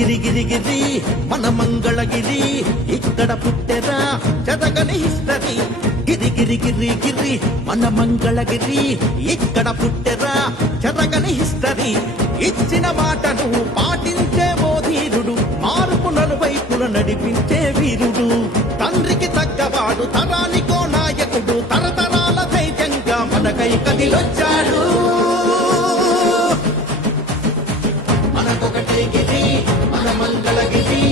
గిరి గిరి గిరి మన మంగళగిరి ఇక్కడ పుట్టెరా జరగని హిస్టరీ. గిరి గిరి గిరి గిరి మన మంగళగిరి ఇక్కడ పుట్టెరా జరగని హిస్టరీ. ఇచ్చిన మాటను పాటించే మోధీరుడు, మార్పు నలువైపుల నడిపించే వీరుడు. తండ్రికి తగ్గవాడు, తరానికో నాయకుడు, తరతరాల ధైర్యంగా మనకై కదిలొచ్చాడు. మనకొకటే గిరి మన మంగళగిరి,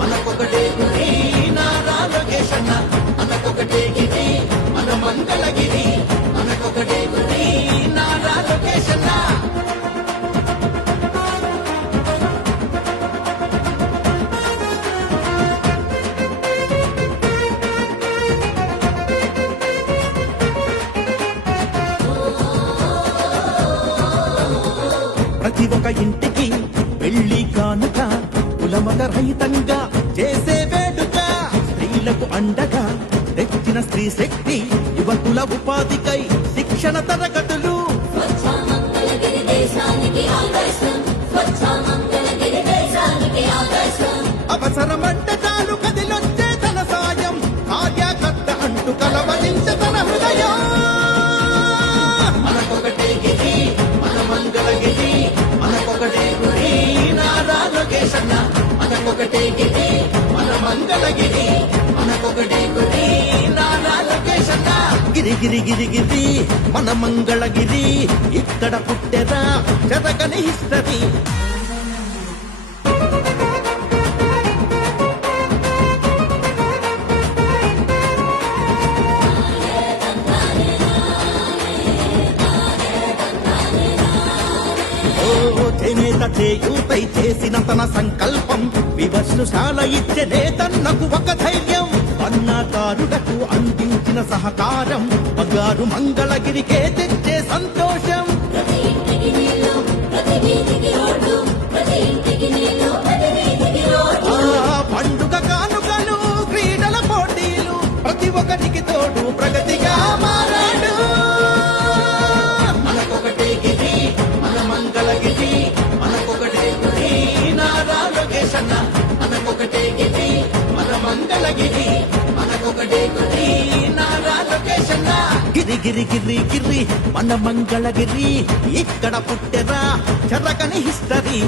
మనకొకటే గురి నారా లోకేష్ అన్న. మనకొకటే గిరి మన మంగళగిరి, మనకొకటే గురి నారా లోకేష్ అన్న. ప్రతి ఒక్క ఇంటికి పెళ్లి కానుక, కులమత రహితంగా చేసే వేడుక. స్త్రీలకు అండగా తెచ్చిన స్త్రీ శక్తి, యువకుల ఉపాధికై శిక్షణ తరగతులు. అవసరమంటే చాలు కదిలొచ్చే తన సాయం, కార్యకర్త అంటూ కలవరించే తన హృదయం. మనకొకటే గిరి మన మంగళగిరి, మనకొకటే గురి నారా లోకేష్ అన్న. మనకొకటే గిరి మన మంగళగిరి, మనకొకటే గురి నారా లోకేష్ అన్న. గిరి గిరి గిరి గిరి మన మంగళగిరి ఇక్కడ పుట్టెరా జరగని హిస్టరీ. చేనేత చేయూతై చేసిన తన సంకల్పం, వివస్నుశాల ఇచ్చే నేతన్నకు ఒక ధైర్యం. అన్నాకారులకు అందించిన సహకారం, బంగారు మంగళగిరికే తెచ్చే సంతోషం. పండుగ కానుకలు, క్రీడల పోటీలు, ప్రతి ఒక్కరికి తోడు ప్రగతిగా మారాడు. మనకొకటే గిరి మన మంగళగిరి, మనకొకటే గురి నారా లోకేష్ అన్న. మనకొకటే గిరి మన మంగళగిరి, మనకొకటే గురి నారా లోకేష్ అన్న. గిరి గిరి గిరి గిరి మన మంగళగిరి ఇక్కడ పుట్టెరా జరగని హిస్టరీ.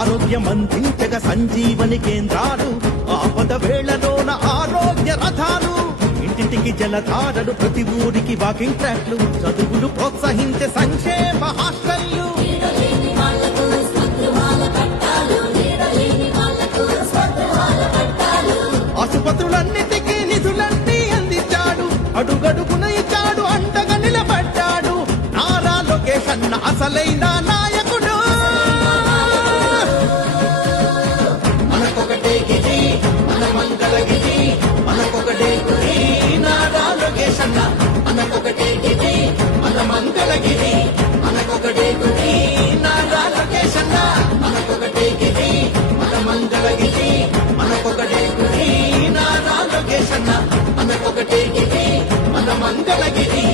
ఆరోగ్యం అందించగా సంజీవని కేంద్రాలు, ఆపద వేళలోన ఆరోగ్య రథాలు. ఇంటింటికి జలధారలు, ప్రతి ఊరికి వాకింగ్ ట్రాక్లు, చదువులు ప్రోత్సహించే సంక్షేమ హాస్టళ్లు. ఆసుపత్రులన్నిటికీ నిధులన్నీ అందించాడు, అడుగడుగున ఇచ్చాడు, అండగా నిలబడ్డాడు. నారా లోకేష్ అన్న అసలైన నాయకుడు. మనకొకటే గిరి మన మంగళగిరి, మనకొకటే గురి నారా లోకేష్ అన్న. మనకొకటే గిరి మన మంగళగిరి, మనకొకటే గురి నారా లోకేష్ అన్న. మనకొకటే గిరి మన మంగళగిరి, మనకొకటే గురి నారా లోకేష్ అన్న. మనకొకటే గిరి మన మంగళగిరి.